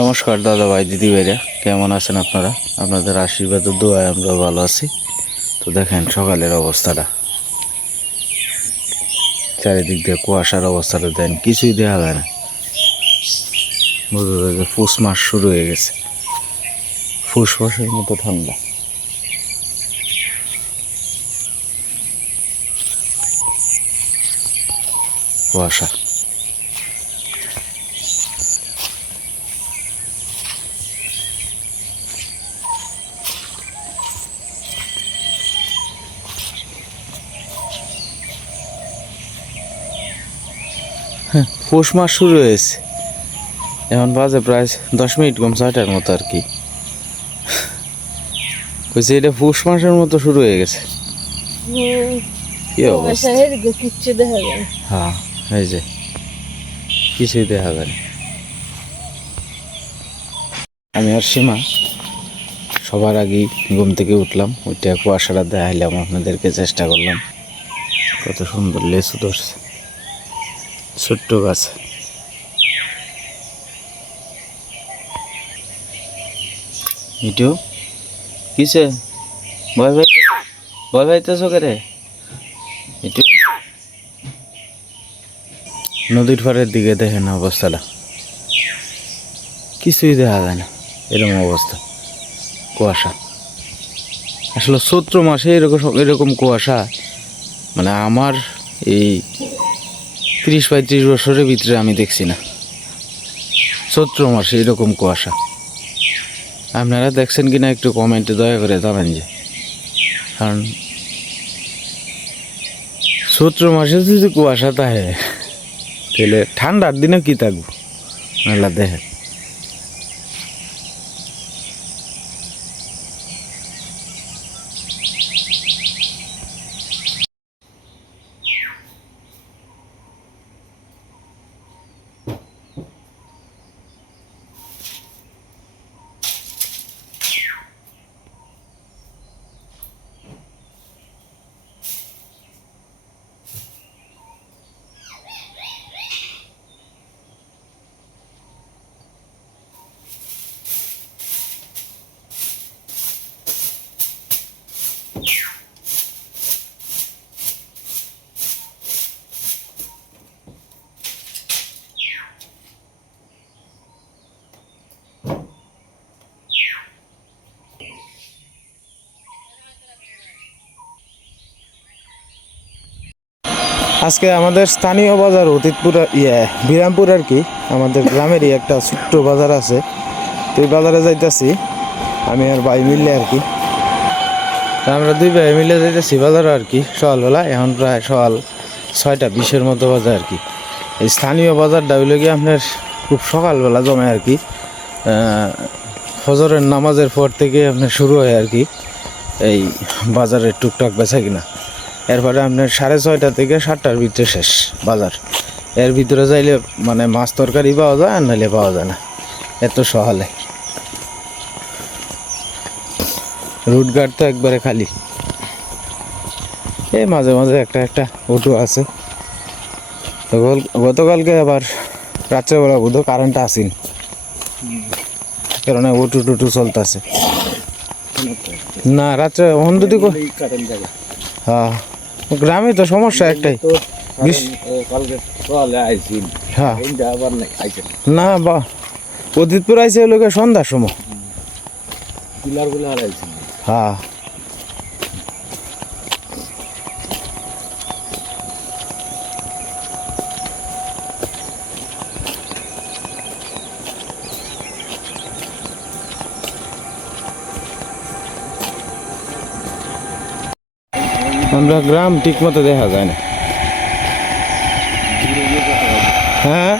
নমস্কার দাদা ভাই দিদি ভাইরা, কেমন আছেন আপনারা? আপনাদের আশীর্বাদ ও দোয়ায় আমরা ভালো আছি। তো দেখেন সকালের অবস্থাটা, চারিদিক দিয়ে কুয়াশার অবস্থাটা দেন, কিছুই দেখা যায় না। বোঝা যায় যে পৌষ মাস শুরু হয়ে গেছে, পৌষ মাসের মতো ঠান্ডা। কুয়াশা পৌষ মাস শুরু হয়েছে, এখন বাজে প্রায় 10 মিনিট কম 6টার মতো আর কি। কইছে এটা পৌষ মাসের মতো শুরু হয়ে গেছে। কি অবস্থা, কিচ্ছু দেখা যায়। হ্যাঁ এই যে কিছুই দেখা যায় না। আমি আর সীমা সবার আগেই ঘুম থেকে উঠলাম, ওইটা কুয়াশাটা দেখাইলাম আপনাদেরকে, চেষ্টা করলাম। কত সুন্দর লেচু ধরছে, ছোট্ট গাছ। মিটু কিসে ভয় ভাই, ভয় ভাইতেছ কে? মিটু নদীর পাড়ের দিকে দেখেন অবস্থাটা, কিছুই দেখা যায় না, এরকম অবস্থা। কুয়াশা, আসলে চৈত্র মাসে এরকম কুয়াশা মানে আমার এই 30-35 বছরের ভিতরে আমি দেখছি না। চৈত্র মাসে এরকম কুয়াশা আপনারা দেখছেন কিনা একটু কমেন্টে দয়া করে জানান। যে কারণ চৈত্র মাসে যদি কুয়াশা থাকে তাহলে ঠান্ডার দিনে কি থাকবো মেলা দেখেন। আজকে আমাদের স্থানীয় বাজার অতীতপুর বিরামপুর আর কি, আমাদের গ্রামেরই একটা ছোট্ট বাজার আছে। তো এই বাজারে যাইতেছি আমি আর ভাই মিললে আর কি। আমরা দুই ভাই মিলে যাইতেছি বাজারে আর কি সকালবেলা। এখন প্রায় সকাল 6:20 মতো বাজে আর কি। এই স্থানীয় বাজারটা হইলে গিয়ে আপনার খুব সকালবেলা জমে আর কি। ফজরের নামাজের পর থেকে আপনার শুরু হয় আর কি এই বাজারের টুকটাক বেচা কিনা। এরপরে আপনার 6:30 থেকে 7টার ভিতরে শেষ বাজার। এর ভিতরে যাইলে মানে মাছ তরকারি পাওয়া যায়, আর নাহলে পাওয়া যায় না এত সকালে। রুটঘাট তো একবারে খালি, এই মাঝে মাঝে একটা অটো আছে। তো গতকালকে আবার রাত্রেবেলা বোধ কারেন্টটা আসেন, কারণ অটো টুটু চলতেছে না রাত্রে অন্ধ। হ্যাঁ গ্রামে তো সমস্যা একটাই, হ্যাঁ না বা অদিতপুর আইসে লোকে সন্ধ্যার সময়। হ্যাঁ আমরা গ্রাম ঠিক মতো দেখা যায় না। হ্যাঁ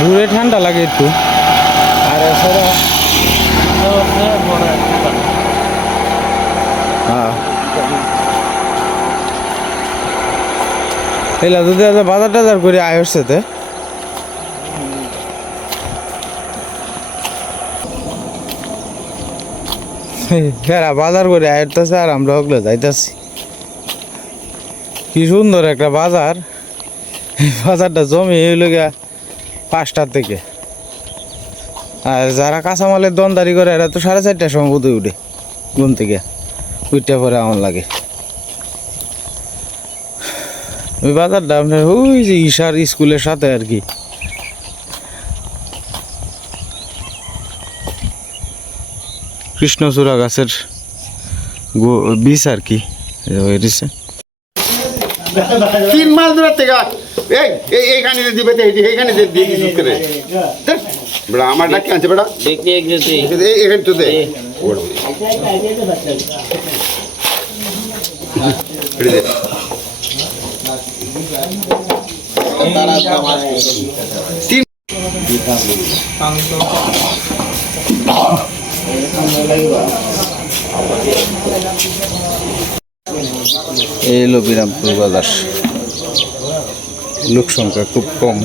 ভোরে ঠান্ডা লাগে একটু, আর এছাড়া হ্যাঁ এলা যদি বাজার টাজার করে আয় হচ্ছে বাজার করে আয়তেছে আর আমরা ওগুলো যাইতেছি। কি সুন্দর একটা বাজার, বাজারটা জমি হইল গিয়া 5টার থেকে, আর যারা কাঁচামালের দনদারি করে এরা তো 4:30টার সময় বোধহয় উঠে ঘুম থেকে, উঠতে পরে আমার লাগে। ওই বাজারটা আপনার ওই যে ঈশার স্কুলের সাথে আর কি। কৃষ্ণচূড়া গাছের বীজ আর কি হয়েছে। 3 মাস ধরে থেকে এইখানে দিবে এইখানে দিয়ে কিছু করে বেড়া আমার ডাকি আনছে বেড়া দেখতে একজনই এখানে তো দে এই হলো বিরামপুর বাজার। লোক সংখ্যা খুব কম,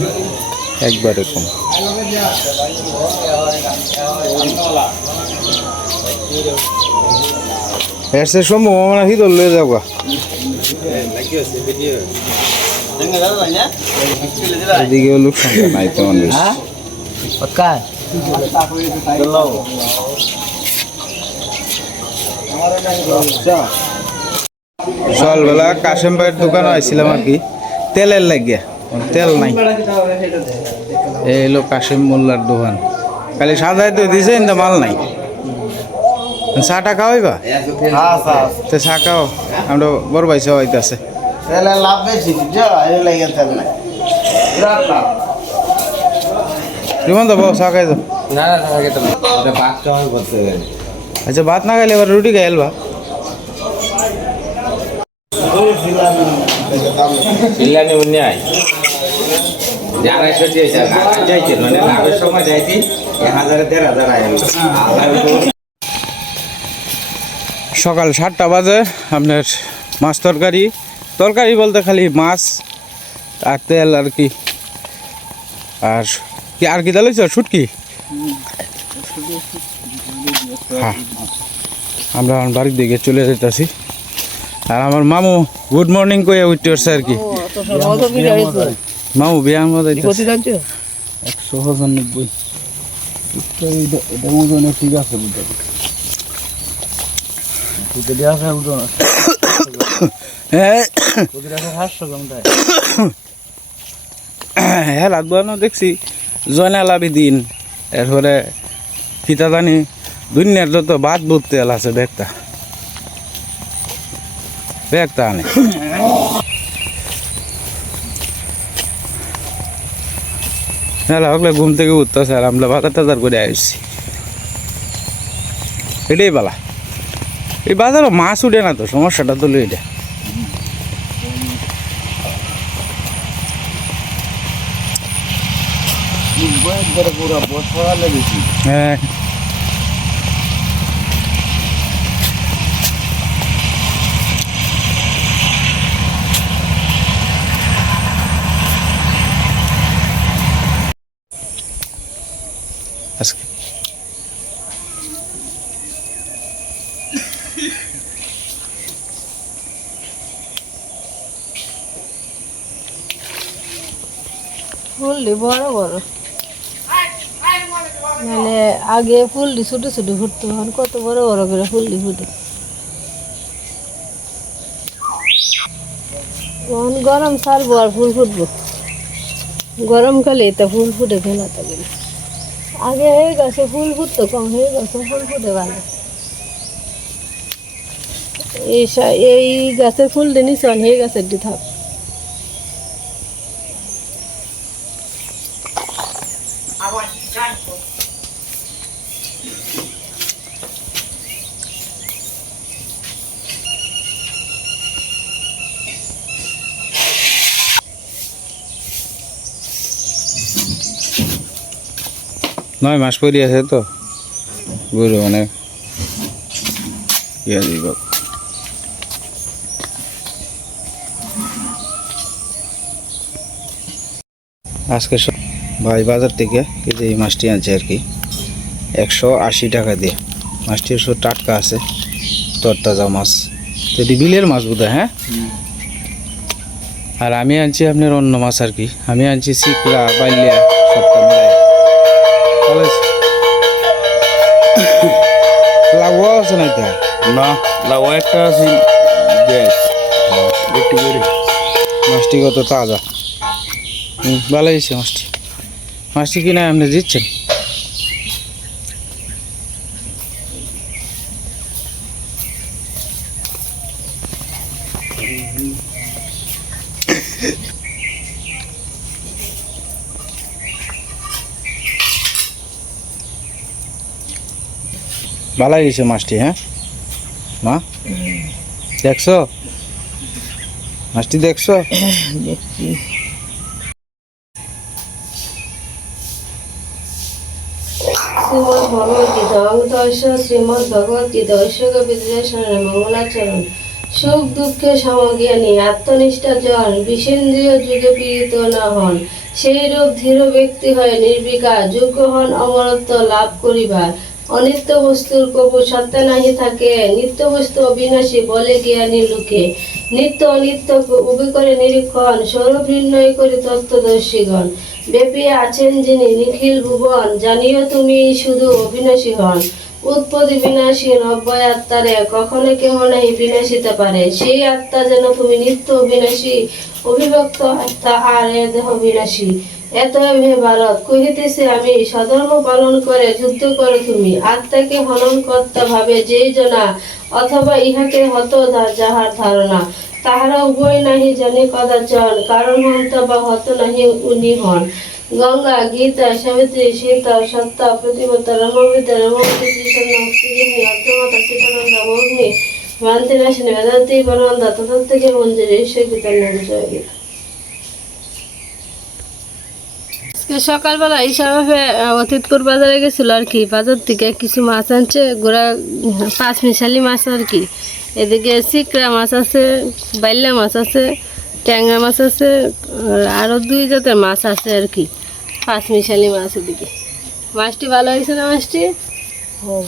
একবারে কম। এর সে সম্ভাবনা হিদল লয়ে যাওয়া। এদিকেও লোক সংখ্যা নাই তেমন বেশি। সকালবেলা কাশেম ভাইয়ের দোকানে আইছিলাম আর কি, তেলের লাগিয়া, তেল নাই। এই হলো কাশেম মোল্লার দোকান, খালি সাজাই তো দিছে কিন্তু মাল নাই। চাটা খাওয়াইবা? তো চা খাও, আমরা বড় ভাই সব আইতাছে। লাভ বেশি তেল নাই। রিমন দাও চা খাই যাও। না ভাত খাওয়া করতে আচ্ছা ভাত না খাইলে এবার রুটি খাই এলবা। চিল্লানি উনি আই যারা এসেছে যাইছে মানে লাভের সময় যাইছি 1000 1500 আইল। সকাল 7টা বাজে। আপনার মাছ তরকারি, তরকারি বলতে খালি মাছ আর তেল আর কি। আর কি আর কি দালাইছ শুটকি? হ্যাঁ, আমরা আমার বাড়ির দিকে চলে যেতেছি। আর আমার মামু গুড মর্নিং কইয়া উঠতে আসছে আর কি। মামু বিয়ার মধ্যে 195 এটা ওজনে ঠিক আছে বুঝতে হ্যাঁ রাত বানো দেখছি জয়নাল আবেদিন, এরপরে ফিতা জানি দুনিয়ার যত বাদ বুত তেল আছে ব্যাগটা আনে। মেলা হকলে ঘুম থেকে উঠতেছে আর আমরা বাজার টাজার করে আসছি। এটাই বালা, এই বাজারও মাছ উঠে না তো, সমস্যাটা তো এটা। হ্যাঁ আজকে ফুলটি বড় বড়, মানে আগে ফুলটি ছোট ছোট ফুটতো, এখন কত বড় বড় করে ফুলটি ফুটে। এখন গরম ছাড়বো আর ফুল ফুটবো, গরমকালে এটা ফুল ফুটে ফেলাতে গেলে। আগে হয়ে গেছে ফুল ফুটতো কম, হয়ে গেছে ফুল ফুটে ভালো। এই গাছের ফুলটি নিচন হয়ে গাছের দি থাক। 9 মাস পরে আছে তো গরু অনেক ইয়া দিব। আজকে ভাই বাজার থেকে কেজি এই মাছটি আনছে আর কি 180 টাকা দিয়ে। মাছটি টাটকা আছে, তরতাজা মাছ। তো এটি বিলের মাছ বোধ হয়। হ্যাঁ আর আমি আনছি আপনার অন্য মাছ আর কি, আমি আনছি চিকড়া বাইলিয়া সবটা মিলাই। ভালো আছে? লাগবো আছে না এটা? না লাউ একটা আছে গ্যাস একটু করে মাছটি কত তাজা, ভালো হয়েছে মাছটি। মাছটি কিনা আপনি দিচ্ছেন? ভালো হয়েছে মাছটি। হ্যাঁ মা, দেখছো মাছটি? দেখছো? শ্রীমদ্ ভগবদ্গীতা অঙ্গদর্শ শ্রীমদ্ ভগবদ্গীতা ঐশ্বর্য বিদ্বেষণ মঙ্গলাচরণ সুখ দুঃখে সমজ্ঞানী আত্মনিষ্ঠা জন বিশেন্দ্রীয় যুগে পীড়িত না হন, সেই রূপ ধীর ব্যক্তি হয়ে নির্বিকার যোগ্য হন অমরত্ব লাভ করিবার। অনিত্য বস্তুর কবু সত্তা নাহি থাকে, নিত্য বস্তু অবিনাশী বলে জ্ঞানী লোকে। নিত্য অনিত্য উভয় করে নিরীক্ষণ স্বরূপ নির্ণয় করে তত্ত্বদর্শীগণ। ব্যাপিয়ে আছেন যিনি নিখিল ভুবন, জানিও তুমি শুধু অবিনাশী হন। উৎপত্তি বিনাশীন অব্যয় আত্মারে কখনো কেহ নাহি বিনাশিতে পারে, সেই আত্মা যেন তুমি নিত্য অবিনাশী অবিভক্ত আত্মা, আর এ দেহ বিনাশী। এত হে ভারত কহিতেছে আমি, সধর্ম পালন করে যুদ্ধ করো তুমি। আত্মাকে হনন কর্তা ভাবে যেই জনা, অথবা ইহাকে হত যাহার ধারণা, তাহারা উভয় নাহি জানে কদাচন, কারণ হন্ত বা হত নাহি উনি হন। গঙ্গা গীতা সাবিত্রী সীতা সত্তা প্রতিমতা রমবিদ্যা রমবতী শ্রীসন্ধ্যা মুক্তিগিনী অর্ধমাতা চিতানন্দা মগ্নি ভ্রান্তি নাশিনী বেদান্তি বনন্দা তথা থেকে মঞ্জুরি ঈশ্বর গীতা জয় গীতা। সকালবেলা হিসাবে অতীতপুর বাজারে গেছিল আর কি, বাজার থেকে কিছু মাছ আনছে, গোড়া 5 মিশালি মাছ আর কি। এদিকে চিকড়া মাছ আছে, বাইলা মাছ আছে, ট্যাংরা মাছ আছে, আরও 2 জাতের মাছ আছে আর কি, 5 মিশালি মাছ। এদিকে মাছটি ভালো হয়েছে না? মাছটি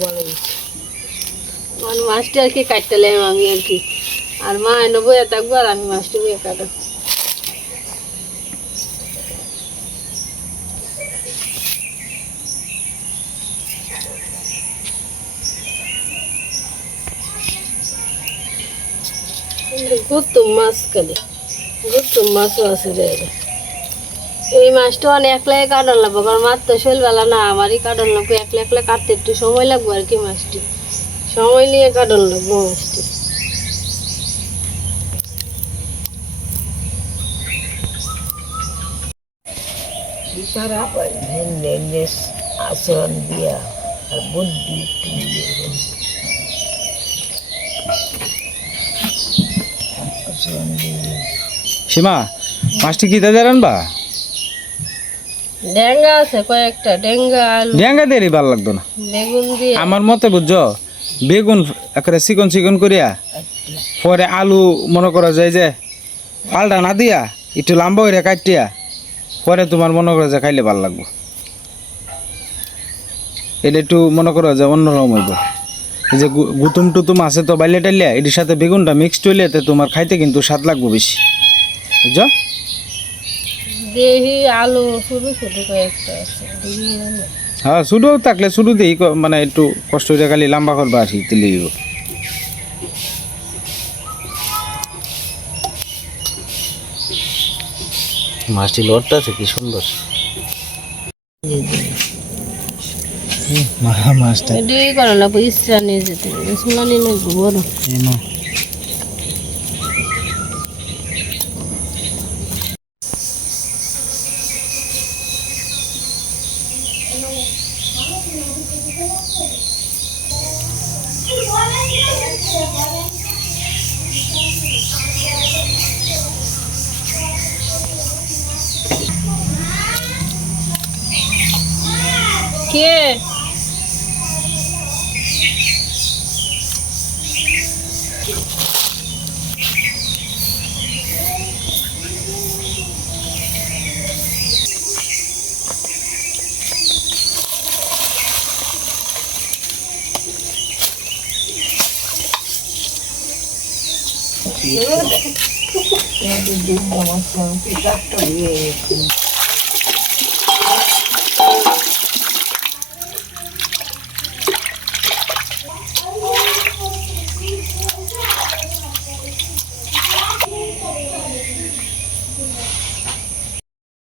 ভালো হয়েছে, মানে মাছটি আর কি কাটতেলাম আমি আর কি, আর মা এনে বইয়া থাকবো আর আমি মাছটি বইয়া কাটো। গুতুম মাছ কালি, গুতুম মাছও আছে রে। এই মাছটা অনেক একলাই কাটন লাগবো, কারণ মাছ তো শৈলবেলা না, আমারই কাটন লাগবো। একলা একলা কাটতে একটু সময় লাগবো আর কি, মাছটি সময় নিয়ে কাটন লাগবো মাছটি। আচরণ দিয়া আর বুদ্ধি সীমা, মাছটি কি দাদা রানবা? ডেঙ্গা আছে কয়েকটা, ডেঙ্গা আলু ডেঙ্গা দিয়ে ভালো লাগতো না বেগুন দিয়ে। আমার মতে, বুঝছো? বেগুন একেবারে চিকন চিকন করিয়া, পরে আলু মনে করা যায় যে পাল্টা না দিয়া একটু লম্বা হইয়া কাটিয়া, পরে তোমার মনে করা যায় খাইলে ভালো লাগবো। এটা একটু মনে করো যে অন্যরকম হইব। এই যে গুতুম টুতুম আছে তো বাইলে টাইলিয়া, এটির সাথে বেগুনটা মিক্সড হইলে তোমার খাইতে কিন্তু স্বাদ লাগবো বেশি, বুঝছো? দেহি আলু ছোট ছোট কয়েকটা আছে, দেখি না। হ্যাঁ, শুধু থাকলে শুরু দিই, মানে একটু কষ্ট হইলে খালি লম্বা করবা আর কি, তেলে দিব। মাছটি লড়টা আছে কি সুন্দর, মাছটা এটাই করো না, ইচ্ছা নিয়ে যেতে শোনা নিয়ে লাগবো বড়। কে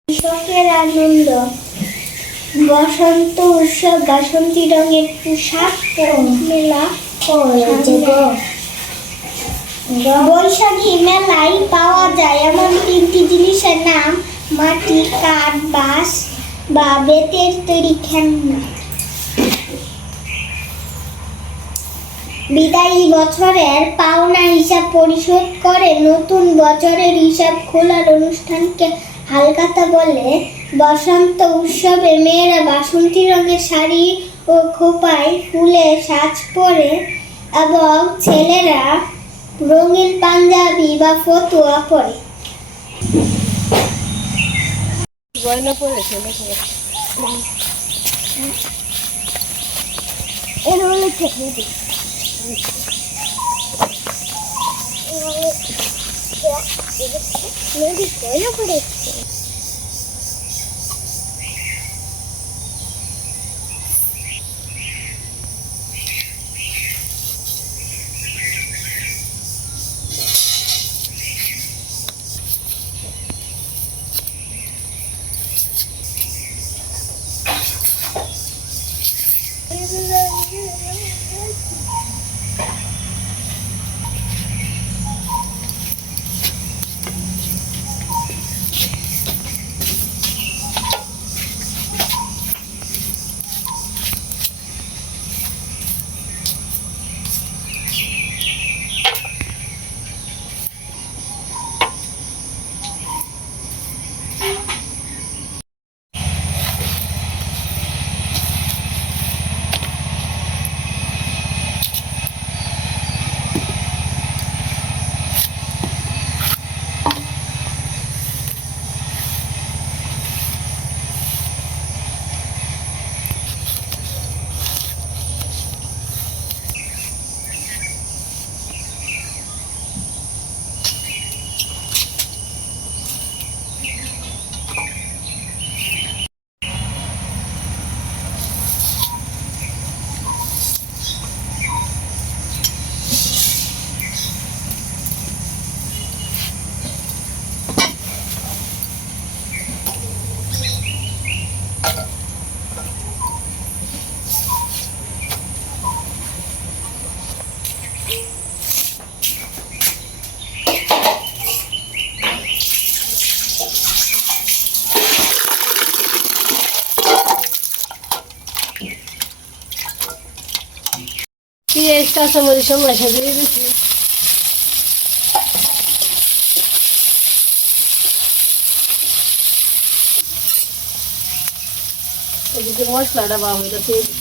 কৃষকের আনন্দ বসন্ত উৎসব বাসন্তী রঙের পোশাক মেলা বৈশাখী মেলায় পাওয়া যায় এমন তিনটি জিনিসের নাম: মাটি, কাঠ, বাঁশ বা বেতের তৈরি খেলনা। বিদায়ী বছরের পাওনা হিসাব পরিশোধ করে নতুন বছরের হিসাব খোলার অনুষ্ঠানকে হালখাতা বলে। বসন্ত উৎসবে মেয়েরা বাসন্তী রঙের শাড়ি ও খোঁপায় ফুলের সাজ পরে এবং ছেলেরা রঙিন পাঞ্জাবি বা ফতুয়া পরে। গয়না পরেছে নাকি? এর হলো ঠেকুটি। গয়না পরেছে। পেঁয়াজ কাঁচামরিচ সময় সাথে দিয়ে দিচ্ছি। এদিকে মশলাটা বাবা এটা দিয়ে দিচ্ছি।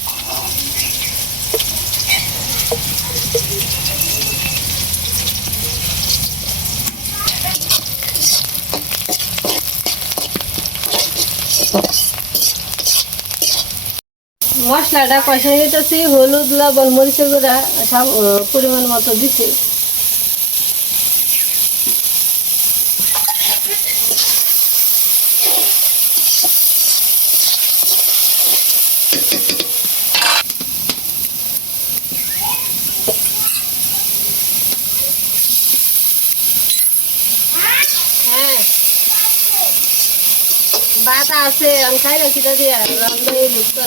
মশলাটা কষাই নিতেছি, হলুদ, লবণ, মরিচের গুঁড়া পরিমাণ মতো দিচ্ছি। হ্যাঁ, বাতা আছে আমি খাই রাখি দিয়ে রান্না লুকটা।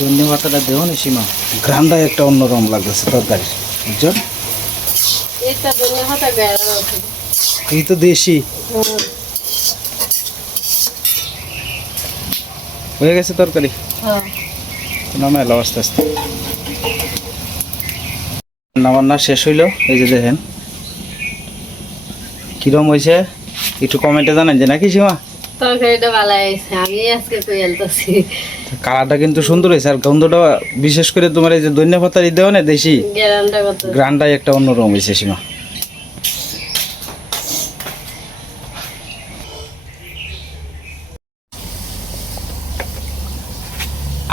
ধন্যবাদ পাতাটা দেও না সীমা, গ্রামটা একটা অন্যরকম লাগতেছে তরকারি, বুঝছো? এটা ধনে পাতা গায়ে আছে। এই তো দেশি হয়ে গেছে তরকারি, হ্যাঁ নামাইলো আস্তে আস্তে। রান্না শেষ হইলো, এই যে দেখেন কিরম হয়েছে একটু কমেন্টে জানান যে নাকি সীমা। তরকারিটা ভালো হয়েছে, আমি আজকে কই আলতাছি। কালারটা কিন্তু সুন্দর হয়েছে, আর গন্ধটা বিশেষ করে তোমার এই যে ধনিয়া পাতার দেওয়া না দেশি গ্যারান্টা কত? গ্রানটাই একটা অন্যরকম হয়েছে সীমা।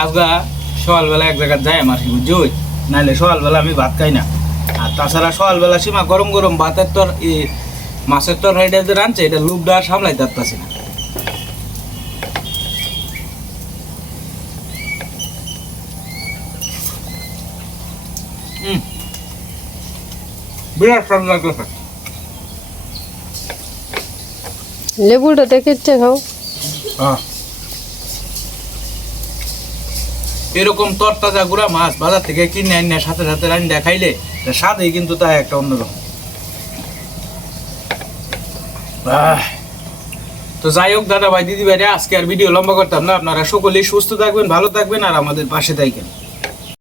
আজকা সকালবেলা এক জায়গায় যাই আমার কি বুঝছো, নাহলে সকালবেলা আমি ভাত খাই না। আর তাছাড়া সকালবেলা সীমা গরম গরম ভাতের তর মাছের তরকারিটা যে রাঁধছে এটা লুপটা আর সামলাইতে পারতাছি না। বিরাট স্বাদ লাগতেছে। লেবুটা কেটে খাও। এরকম তরতাজা গুড়া মাছ বাজার থেকে কিনে আনিয়ে সাথে সাথে রান্না খাইলে স্বাদই কিন্তু তা একটা অন্যরকম। তো যাই হোক দাদা ভাই দিদি ভাইরা, আজকে আর ভিডিও লম্বা করতাম না। আপনারা সকলেই সুস্থ থাকবেন, ভালো থাকবেন আর আমাদের পাশে থাকবেন।